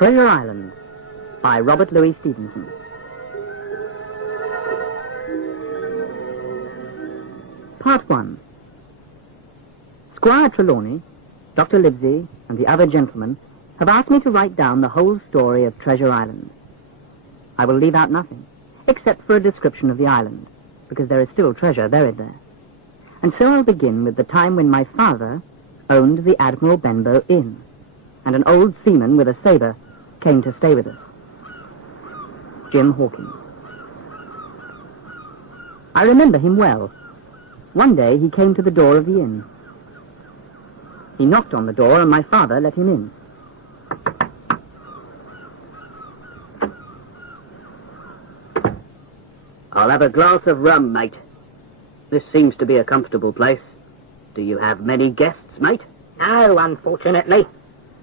Treasure Island by Robert Louis Stevenson. Part 1. Squire Trelawney, Dr. Livesey, and the other gentlemen have asked me to write down the whole story of Treasure Island. I will leave out nothing, except for a description of the island, because there is still treasure buried there. And so I'll begin with the time when my father owned the Admiral Benbow Inn, and an old seaman with a sabre came to stay with us. Jim Hawkins. I remember him well. One day he came to the door of the inn. He knocked on the door and my father let him in. I'll have a glass of rum, mate. This seems to be a comfortable place. Do you have many guests, mate? No, unfortunately.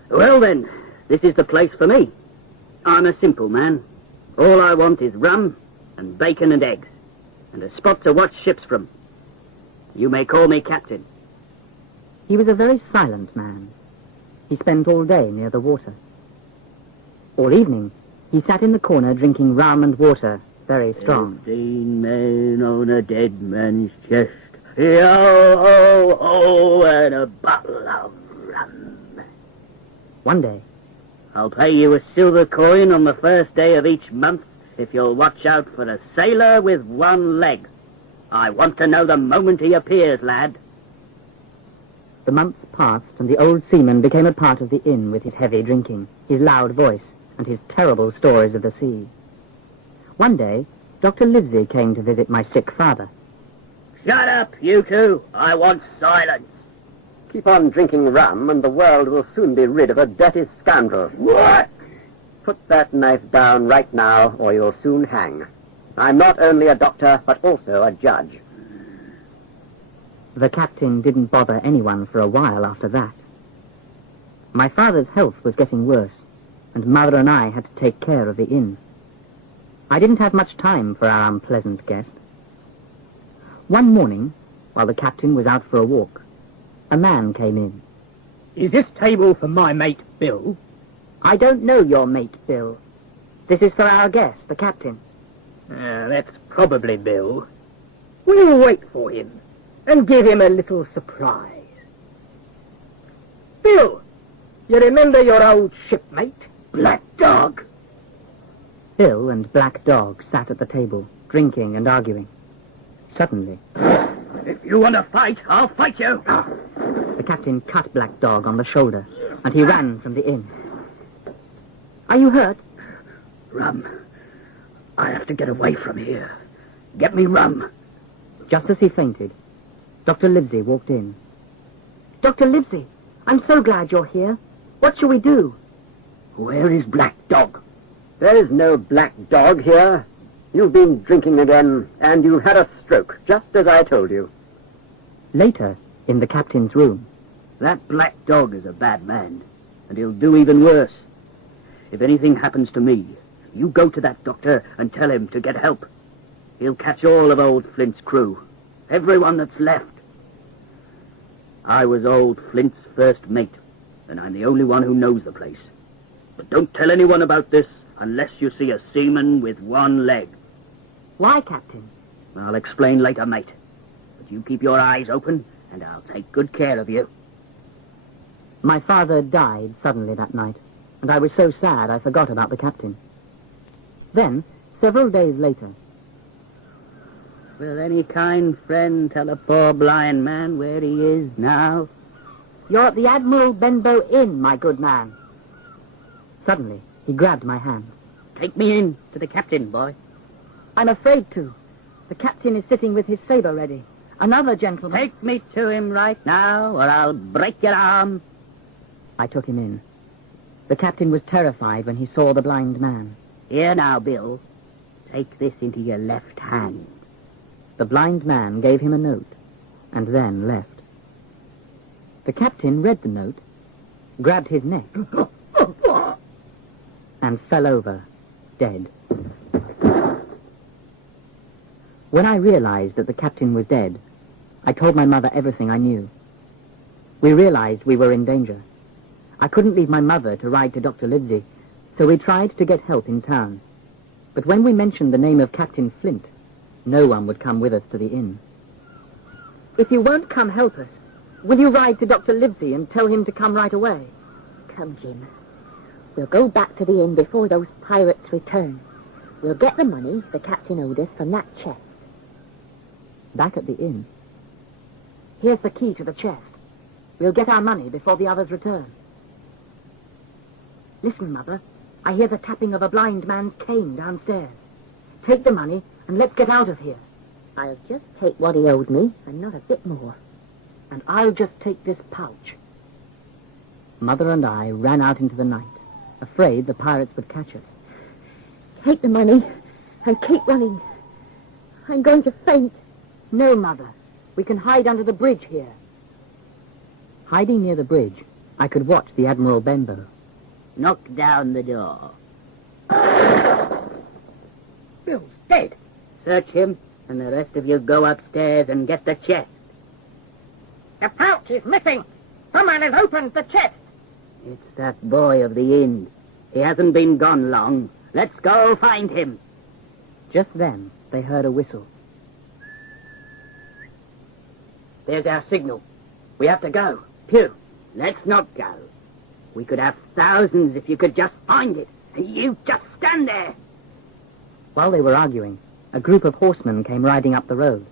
Well then, this is the place for me. I'm a simple man. All I want is rum and bacon and eggs, and a spot to watch ships from. You may call me captain. He was a very silent man. He spent all day near the water. All evening, he sat in the corner drinking rum and water, very strong. 15 men on a dead man's chest. Yo-ho-ho, and a bottle of rum. One day, I'll pay you a silver coin on the first day of each month if you'll watch out for a sailor with one leg. I want to know the moment he appears, lad. the months passed and the old seaman became a part of the inn with his heavy drinking, his loud voice, and his terrible stories of the sea. One day, Dr. Livesey came to visit my sick father. Shut up, you two. I want silence. Keep on drinking rum and the world will soon be rid of a dirty scoundrel. What? Put that knife down right now or you'll soon hang. I'm not only a doctor, but also a judge. The captain didn't bother anyone for a while after that. My father's health was getting worse, and Mother and I had to take care of the inn. I didn't have much time for our unpleasant guest. One morning, while the captain was out for a walk, a man came in. Is this table for my mate, Bill? I don't know your mate, Bill. This is for our guest, the captain. That's probably Bill. We'll wait for him and give him a little surprise. Bill, you remember your old shipmate, Black Dog? Bill and Black Dog sat at the table, drinking and arguing. Suddenly, If you want to fight, I'll fight you. the captain cut Black Dog on the shoulder, and he ran from the inn. Are you hurt? Rum. I have to get away from here. Get me rum. Just as he fainted, Dr. Livesey walked in. Dr. Livesey, I'm so glad you're here. What shall we do? Where is Black Dog? There is no Black Dog here. You've been drinking again, and you had a stroke, just as I told you. Later, in the captain's room, That Black Dog is a bad man, and he'll do even worse. If anything happens to me, you go to that doctor and tell him to get help. He'll catch all of old Flint's crew, everyone that's left. I was old Flint's first mate, and I'm the only one who knows the place. But don't tell anyone about this unless you see a seaman with one leg. why, Captain? I'll explain later, mate. But you keep your eyes open, and I'll take good care of you. My father died suddenly that night, and I was so sad I forgot about the captain. Then, several days later, Will any kind friend tell a poor blind man where he is now? you're at the Admiral Benbow Inn, my good man. Suddenly, he grabbed my hand. Take me in to the captain, boy. I'm afraid to. The captain is sitting with his saber ready. Another gentleman... Take me to him right now, or I'll break your arm. I took him in. The captain was terrified when he saw the blind man. Here now, Bill. Take this into your left hand. The blind man gave him a note, and then left. The captain read the note, grabbed his neck, and fell over, dead. When I realized that the captain was dead, I told my mother everything I knew. We realized we were in danger. I couldn't leave my mother to ride to Dr. Livesey, So we tried to get help in town. But when we mentioned the name of Captain Flint, no one would come with us to the inn. If you won't come help us, will you ride to Dr. Livesey and tell him to come right away? Come, Jim. We'll go back to the inn before those pirates return. We'll get the money the captain owed us from that chest. Back at the inn. Here's the key to the chest. We'll get our money before the others return. Listen, Mother. I hear the tapping of a blind man's cane downstairs. Take the money and let's get out of here. I'll just take what he owed me and not a bit more. And I'll just take this pouch. Mother and I ran out into the night, afraid the pirates would catch us. Take the money and keep running. I'm going to faint. No, Mother. We can hide under the bridge here. Hiding near the bridge, I could watch the Admiral Benbow. Knock down the door. Bill's dead. Search him, and the rest of you go upstairs and get the chest. The pouch is missing. Someone has opened the chest. It's that boy of the inn. He hasn't been gone long. Let's go find him. Just then, they heard a whistle. There's our signal. We have to go. Pew, let's not go. We could have thousands if you could just find it. And you just stand there. While they were arguing, a group of horsemen came riding up the road.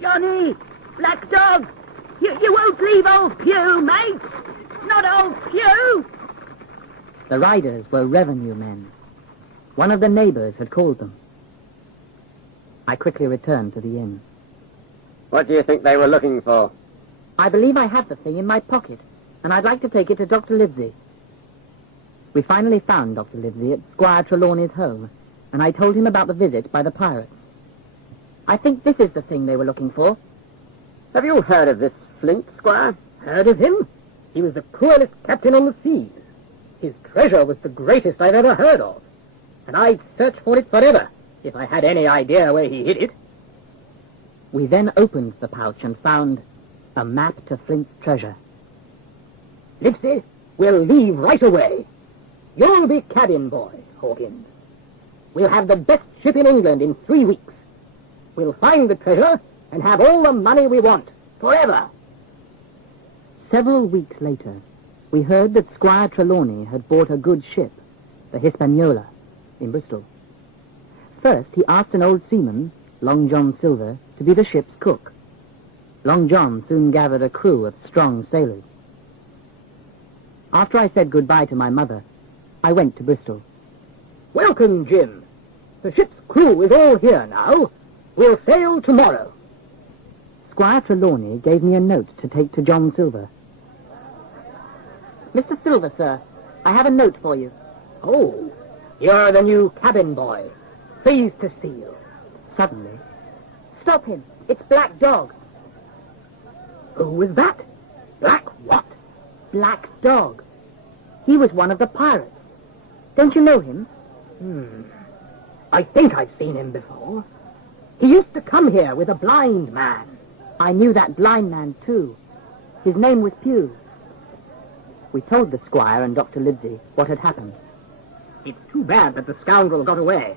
Johnny! Black Dog! You won't leave old Pew, mate! Not old Pew! The riders were revenue men. One of the neighbors had called them. I quickly returned to the inn. What do you think they were looking for? I believe I have the thing in my pocket, and I'd like to take it to Dr. Livesey. We finally found Dr. Livesey at Squire Trelawney's home, and I told him about the visit by the pirates. I think this is the thing they were looking for. Have you heard of this Flint, Squire? Heard of him? He was the cruelest captain on the seas. His treasure was the greatest I've ever heard of. And I'd search for it forever, if I had any idea where he hid it. We then opened the pouch and found a map to Flint's treasure. Livesey, we'll leave right away. You'll be cabin boy, Hawkins. We'll have the best ship in England in 3 weeks. We'll find the treasure and have all the money we want, forever. Several weeks later, we heard that Squire Trelawney had bought a good ship, the Hispaniola, in Bristol. First, he asked an old seaman, Long John Silver, to be the ship's cook. Long John soon gathered a crew of strong sailors. After I said goodbye to my mother, I went to Bristol. Welcome, Jim. The ship's crew is all here now. We'll sail tomorrow. Squire Trelawney gave me a note to take to John Silver. Mr. Silver, sir, I have a note for you. Oh, you're the new cabin boy. Pleased to see you. Suddenly, Stop him. It's Black Dog. Who was that? Black what? Black Dog. He was one of the pirates. Don't you know him? I think I've seen him before. He used to come here with a blind man. I knew that blind man, too. His name was Pew. We told the squire and Dr. Livesey what had happened. It's too bad that the scoundrel got away,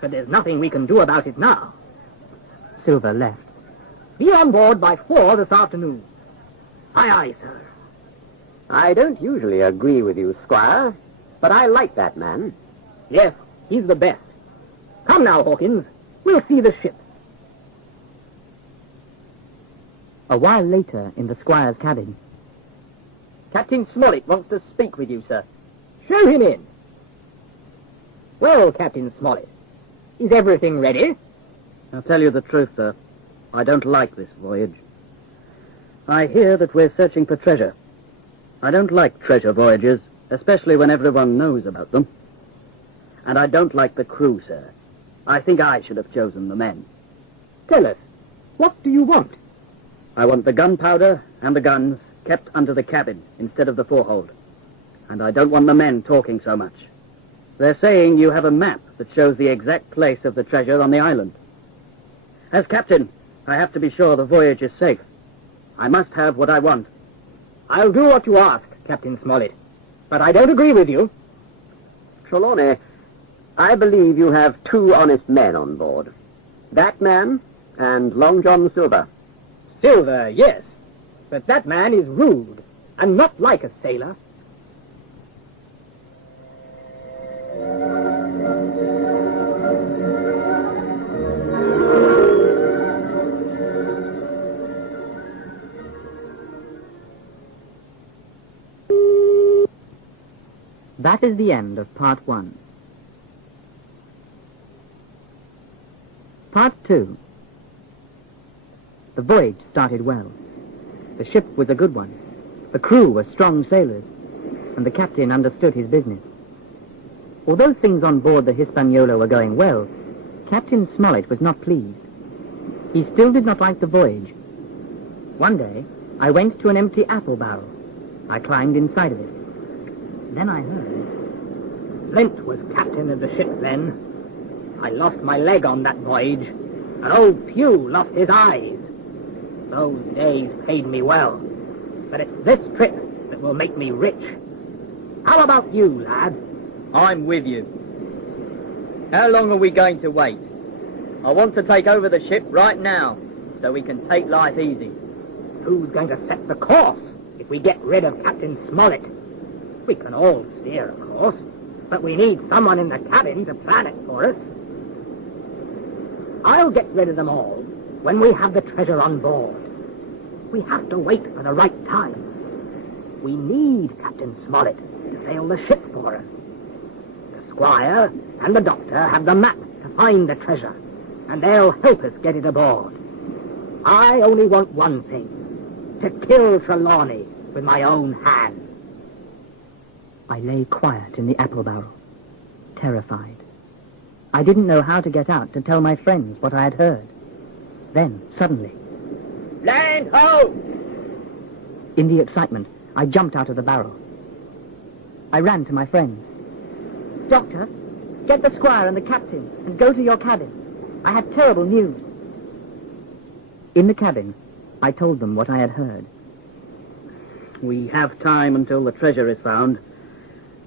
but there's nothing we can do about it now. Silver left. Be on board by 4 this afternoon. Aye, aye, sir. I don't usually agree with you, Squire, but I like that man. Yes, he's the best. Come now, Hawkins. We'll see the ship. A while later, in the squire's cabin, Captain Smollett wants to speak with you, sir. Show him in. Well, Captain Smollett, is everything ready? I'll tell you the truth, sir. I don't like this voyage. I hear that we're searching for treasure. I don't like treasure voyages, especially when everyone knows about them. And I don't like the crew, sir. I think I should have chosen the men. Tell us, what do you want? I want the gunpowder and the guns kept under the cabin instead of the forehold. And I don't want the men talking so much. They're saying you have a map that shows the exact place of the treasure on the island. As captain, I have to be sure the voyage is safe. I must have what I want. I'll do what you ask, Captain Smollett. But I don't agree with you. Trelawney, I believe you have two honest men on board. That man and Long John Silver. Silver, yes. But that man is rude, and not like a sailor. That is the end of part 1. Part 2. The voyage started well. The ship was a good one. The crew were strong sailors, and the captain understood his business. Although things on board the Hispaniola were going well, Captain Smollett was not pleased. He still did not like the voyage. One day, I went to an empty apple barrel. I climbed inside of it. Then I heard... Flint was captain of the ship then. I lost my leg on that voyage, and old Pew lost his eyes. Those days paid me well, but it's this trip that will make me rich. How about you, lad? I'm with you. How long are we going to wait? I want to take over the ship right now, so we can take life easy. Who's going to set the course if we get rid of Captain Smollett? We can all steer, of course, but we need someone in the cabin to plan it for us. I'll get rid of them all when we have the treasure on board. We have to wait for the right time. We need Captain Smollett to sail the ship for us. The squire and the doctor have the map to find the treasure, and they'll help us get it aboard. I only want one thing, to kill Trelawney with my own hand. I lay quiet in the apple barrel, terrified. I didn't know how to get out to tell my friends what I had heard. Then, suddenly... Land ho! In the excitement, I jumped out of the barrel. I ran to my friends. Doctor, get the squire and the captain and go to your cabin. I have terrible news. In the cabin, I told them what I had heard. We have time until the treasure is found,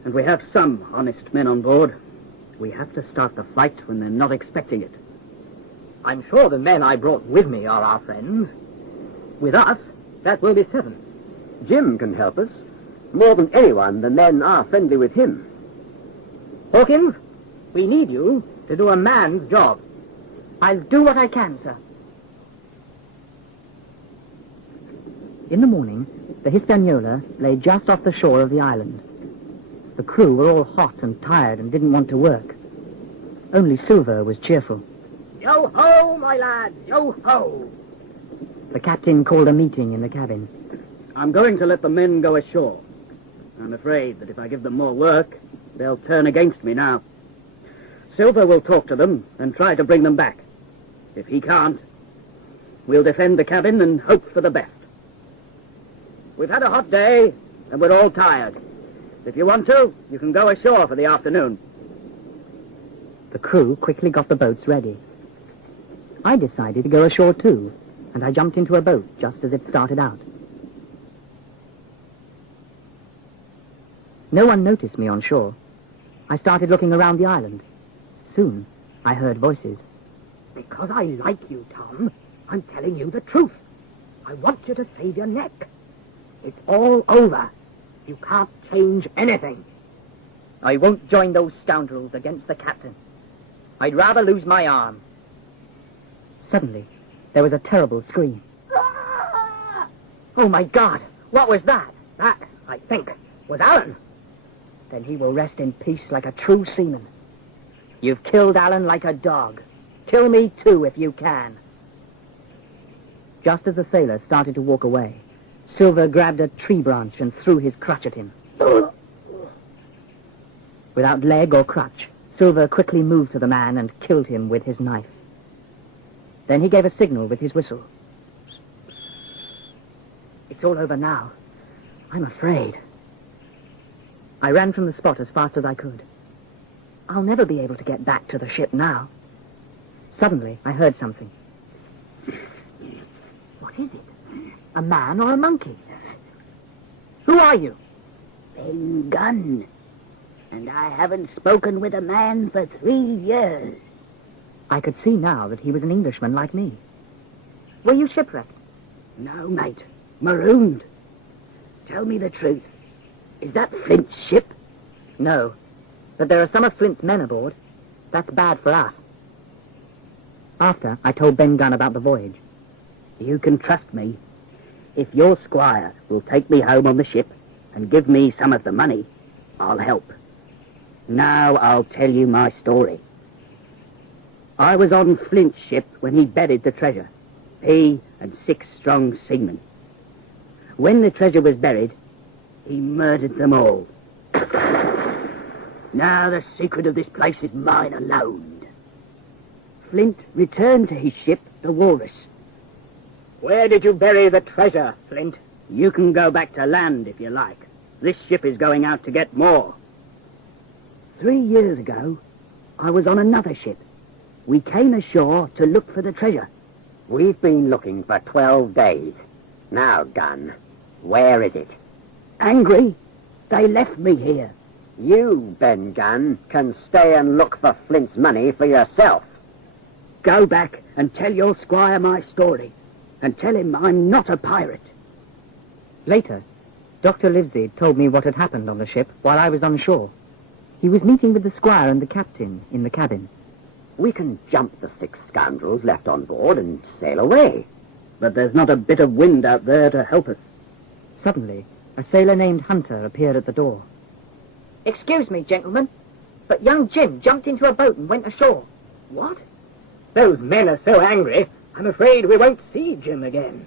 and we have some honest men on board. We have to start the flight when they're not expecting it. I'm sure the men I brought with me are our friends. With us, that will be 7. Jim can help us. More than anyone, the men are friendly with him. Hawkins, we need you to do a man's job. I'll do what I can, sir. In the morning, the Hispaniola lay just off the shore of the island. The crew were all hot and tired and didn't want to work. Only Silver was cheerful. Yo-ho, my lad, yo-ho! The captain called a meeting in the cabin. I'm going to let the men go ashore. I'm afraid that if I give them more work, they'll turn against me now. Silver will talk to them and try to bring them back. If he can't, we'll defend the cabin and hope for the best. We've had a hot day, and we're all tired. If you want to, you can go ashore for the afternoon. The crew quickly got the boats ready. I decided to go ashore too, and I jumped into a boat just as it started out. No one noticed me on shore. I started looking around the island. Soon, I heard voices. Because I like you, Tom, I'm telling you the truth. I want you to save your neck. It's all over. You can't change anything. I won't join those scoundrels against the captain. I'd rather lose my arm. Suddenly, there was a terrible scream. Oh, my God! What was that? That, I think, was Alan. Then he will rest in peace like a true seaman. You've killed Alan like a dog. Kill me too if you can. Just as the sailor started to walk away, Silver grabbed a tree branch and threw his crutch at him. Without leg or crutch, Silver quickly moved to the man and killed him with his knife. Then he gave a signal with his whistle. It's all over now. I'm afraid. I ran from the spot as fast as I could. I'll never be able to get back to the ship now. Suddenly, I heard something. What is it? A man or a monkey? Who are you? Ben Gunn. And I haven't spoken with a man for 3 years. I could see now that he was an Englishman like me. Were you shipwrecked? No, mate. Marooned. Tell me the truth. Is that Flint's ship? No, but there are some of Flint's men aboard. That's bad for us. After, I told Ben Gunn about the voyage. You can trust me. If your squire will take me home on the ship and give me some of the money, I'll help. Now I'll tell you my story. I was on Flint's ship when he buried the treasure. He and 6 strong seamen. When the treasure was buried, he murdered them all. Now the secret of this place is mine alone. Flint returned to his ship, the Walrus. Where did you bury the treasure, Flint? You can go back to land if you like. This ship is going out to get more. 3 years ago, I was on another ship. We came ashore to look for the treasure. We've been looking for 12 days. Now, Gunn, where is it? Angry, they left me here. You, Ben Gunn, can stay and look for Flint's money for yourself. Go back and tell your squire my story, and tell him I'm not a pirate. Later, Dr. Livesey told me what had happened on the ship while I was on shore. He was meeting with the squire and the captain in the cabin. We can jump the 6 scoundrels left on board and sail away. But there's not a bit of wind out there to help us. Suddenly, a sailor named Hunter appeared at the door. Excuse me, gentlemen, but young Jim jumped into a boat and went ashore. What? Those men are so angry, I'm afraid we won't see Jim again.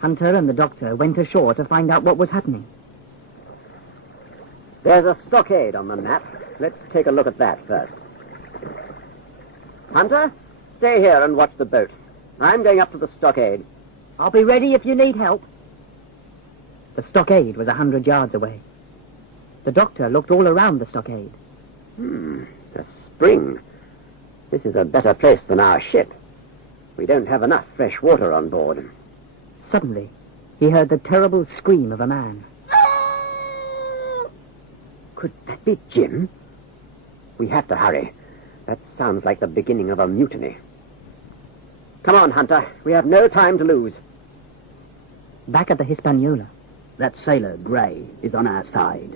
Hunter and the doctor went ashore to find out what was happening. There's a stockade on the map. Let's take a look at that first. Hunter, stay here and watch the boat. I'm going up to the stockade. I'll be ready if you need help. The stockade was 100 yards away. The doctor looked all around the stockade. A spring. This is a better place than our ship. We don't have enough fresh water on board. Suddenly, he heard the terrible scream of a man. Could that be Jim? We have to hurry. That sounds like the beginning of a mutiny. Come on, Hunter. We have no time to lose. Back at the Hispaniola, That sailor, Gray, is on our side.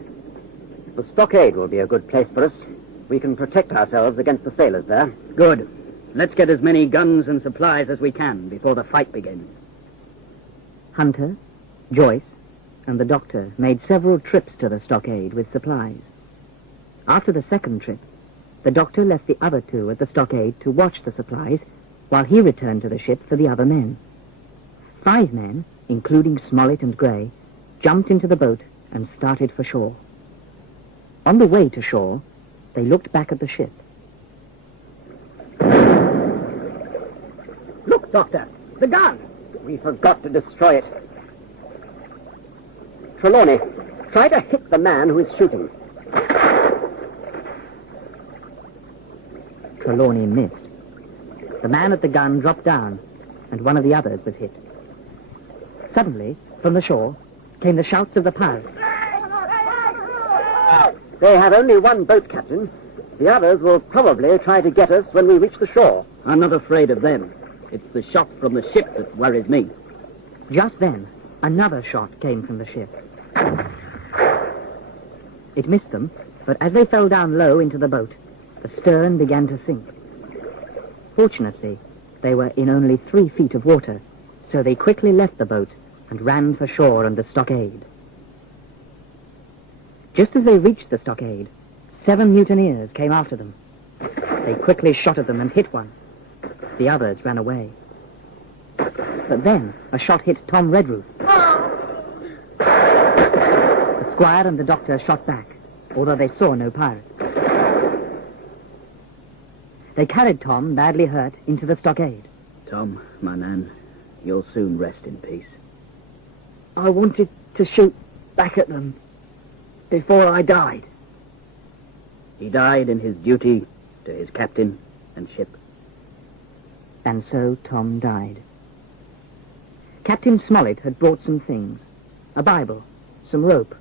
The stockade will be a good place for us. We can protect ourselves against the sailors there. Good. Let's get as many guns and supplies as we can before the fight begins. Hunter, Joyce, and the doctor made several trips to the stockade with supplies. After the second trip, the doctor left the other 2 at the stockade to watch the supplies while he returned to the ship for the other men. 5 men, including Smollett and Gray, jumped into the boat and started for shore. On the way to shore, they looked back at the ship. Look, Doctor, the gun. We forgot to destroy it. Trelawney, try to hit the man who is shooting. Trelawney missed. The man at the gun dropped down, and one of the others was hit. Suddenly, from the shore, came the shouts of the pirates. They have only one boat, Captain. The others will probably try to get us when we reach the shore. I'm not afraid of them. It's the shot from the ship that worries me. Just then, another shot came from the ship. It missed them, but as they fell down low into the boat, the stern began to sink. Fortunately, they were in only 3 feet of water, so they quickly left the boat and ran for shore and the stockade. Just as they reached the stockade, 7 mutineers came after them. They quickly shot at them and hit one. The others ran away. But then a shot hit Tom Redruth. The squire and the doctor shot back, although they saw no pirates. They carried Tom, badly hurt, into the stockade. Tom, my man, you'll soon rest in peace. I wanted to shoot back at them before I died. He died in his duty to his captain and ship. And so Tom died. Captain Smollett had brought some things. A Bible, some rope,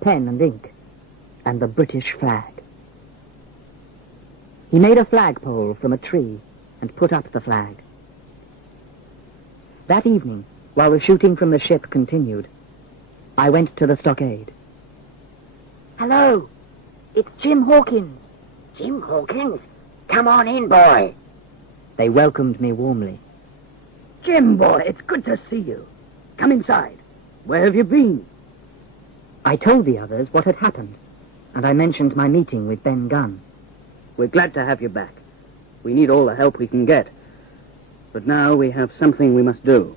pen and ink, and the British flag. He made a flagpole from a tree and put up the flag. That evening, while the shooting from the ship continued, I went to the stockade. Hello, it's Jim Hawkins. Jim Hawkins? Come on in, boy. They welcomed me warmly. Jim, boy, it's good to see you. Come inside. Where have you been? I told the others what had happened, and I mentioned my meeting with Ben Gunn. We're glad to have you back. We need all the help we can get. But now we have something we must do.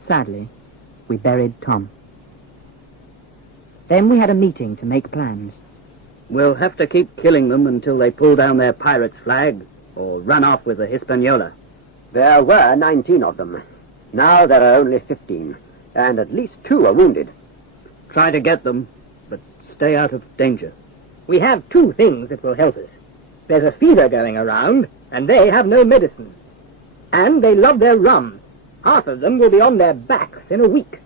Sadly, we buried Tom. Then we had a meeting to make plans. We'll have to keep killing them until they pull down their pirate's flag or run off with the Hispaniola. There were 19 of them. Now there are only 15, and at least 2 are wounded. Try to get them, but stay out of danger. We have 2 things that will help us. There's a fever going around, and they have no medicine. And they love their rum. Half of them will be on their backs in a week.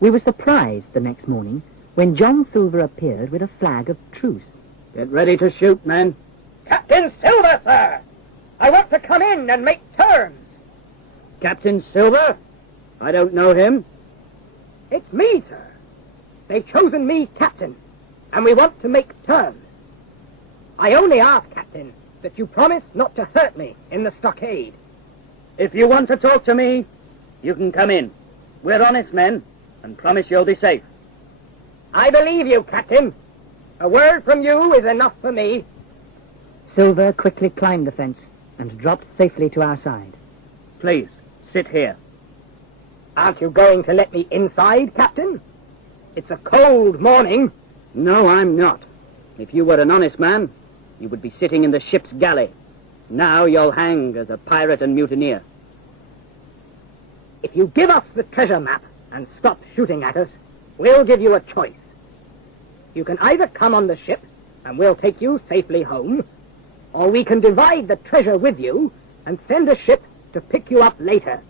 We were surprised the next morning when John Silver appeared with a flag of truce. Get ready to shoot, men. Captain Silver, sir! I want to come in and make terms. Captain Silver? I don't know him. It's me, sir. They've chosen me captain, and we want to make terms. I only ask, Captain, that you promise not to hurt me in the stockade. If you want to talk to me, you can come in. We're honest men, and promise you'll be safe. I believe you, Captain. A word from you is enough for me. Silver quickly climbed the fence and dropped safely to our side. Please, sit here. Aren't you going to let me inside, Captain? It's a cold morning. No, I'm not. If you were an honest man, you would be sitting in the ship's galley. Now you'll hang as a pirate and mutineer. If you give us the treasure map and stop shooting at us, we'll give you a choice. You can either come on the ship, and we'll take you safely home, or we can divide the treasure with you and send a ship to pick you up later.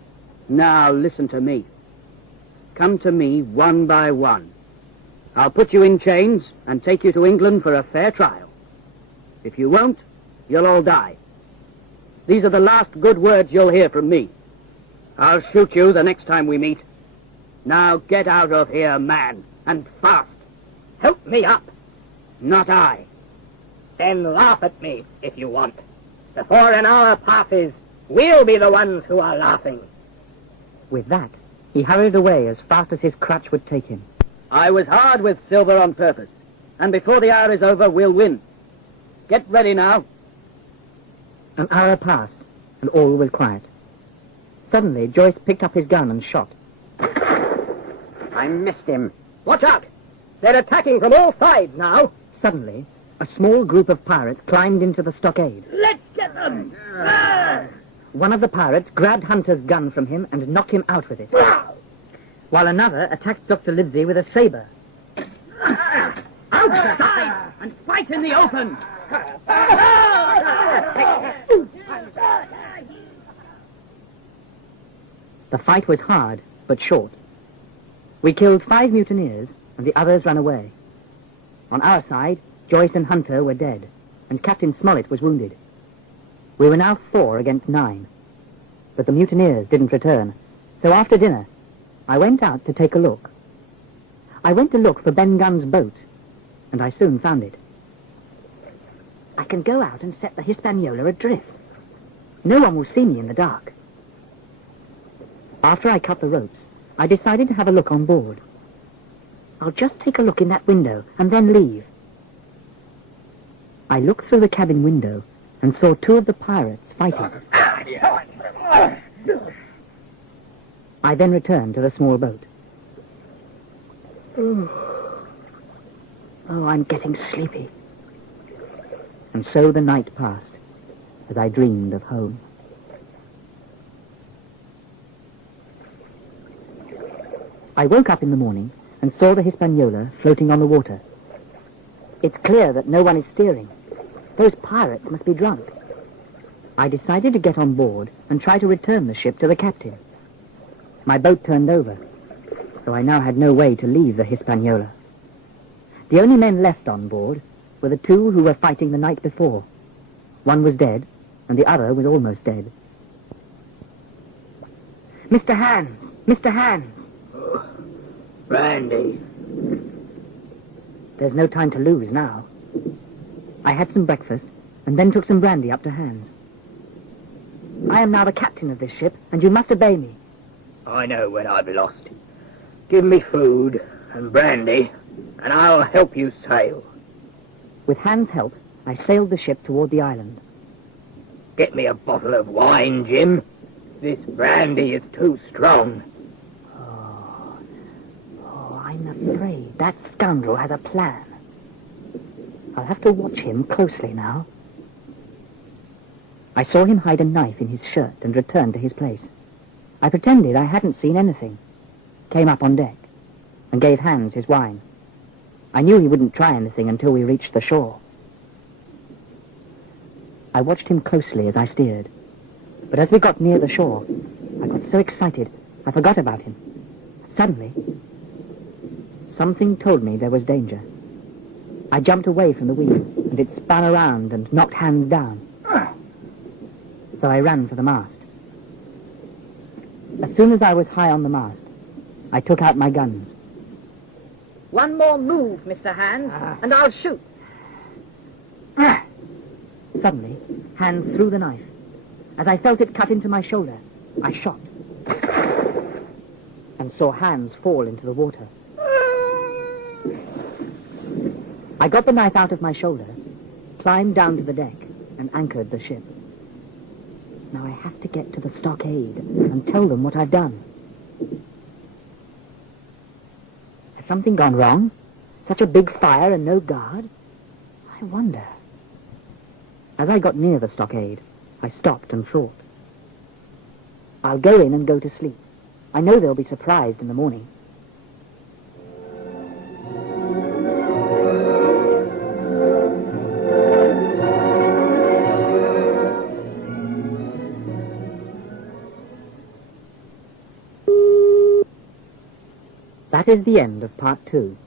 Now listen to me. Come to me one by one. I'll put you in chains and take you to England for a fair trial. If you won't, you'll all die. These are the last good words you'll hear from me. I'll shoot you the next time we meet. Now get out of here, man, and fast. Help me up. Not I. Then laugh at me, if you want. Before an hour passes, we'll be the ones who are laughing. With that, he hurried away as fast as his crutch would take him. I was hard with Silver on purpose, and before the hour is over, we'll win. Get ready now. An hour passed, and all was quiet. Suddenly, Joyce picked up his gun and shot. I missed him. Watch out! They're attacking from all sides now. Suddenly, a small group of pirates climbed into the stockade. Let's get them! One of the pirates grabbed Hunter's gun from him and knocked him out with it, while another attacked Dr. Livesey with a saber. Outside and fight in the open! The fight was hard, but short. We killed 5 mutineers, and the others ran away. On our side, Joyce and Hunter were dead, and Captain Smollett was wounded. We were now 4 against 9. But the mutineers didn't return, so after dinner, I went out to take a look. I went to look for Ben Gunn's boat, and I soon found it. I can go out and set the Hispaniola adrift. No one will see me in the dark. After I cut the ropes, I decided to have a look on board. I'll just take a look in that window and then leave. I looked through the cabin window and saw 2 of the pirates fighting. I then returned to the small boat. Oh, I'm getting sleepy. And so the night passed, as I dreamed of home. I woke up in the morning and saw the Hispaniola floating on the water. It's clear that no one is steering. Those pirates must be drunk. I decided to get on board and try to return the ship to the captain. My boat turned over, so I now had no way to leave the Hispaniola. The only men left on board were the two who were fighting the night before. One was dead, and the other was almost dead. Mr. Hands! Mr. Hands! Brandy. There's no time to lose now. I had some breakfast, and then took some brandy up to Hands. I am now the captain of this ship, and you must obey me. I know when I've lost. Give me food and brandy, and I'll help you sail. With Hans' help, I sailed the ship toward the island. Get me a bottle of wine, Jim. This brandy is too strong. Oh, I'm afraid that scoundrel has a plan. I'll have to watch him closely now. I saw him hide a knife in his shirt and return to his place. I pretended I hadn't seen anything, came up on deck, and gave Hans his wine. I knew he wouldn't try anything until we reached the shore. I watched him closely as I steered, but as we got near the shore, I got so excited I forgot about him. Suddenly, something told me there was danger. I jumped away from the wheel, and it spun around and knocked Hans down. So I ran for the mast. As soon as I was high on the mast, I took out my guns. One more move, Mr. Hands, and I'll shoot. Suddenly, Hans threw the knife. As I felt it cut into my shoulder, I shot. And saw Hans fall into the water. I got the knife out of my shoulder, climbed down to the deck, and anchored the ship. Now I have to get to the stockade and tell them what I've done. Has something gone wrong? Such a big fire and no guard? I wonder. As I got near the stockade, I stopped and thought. I'll go in and go to sleep. I know they'll be surprised in the morning. That is the end of part 2.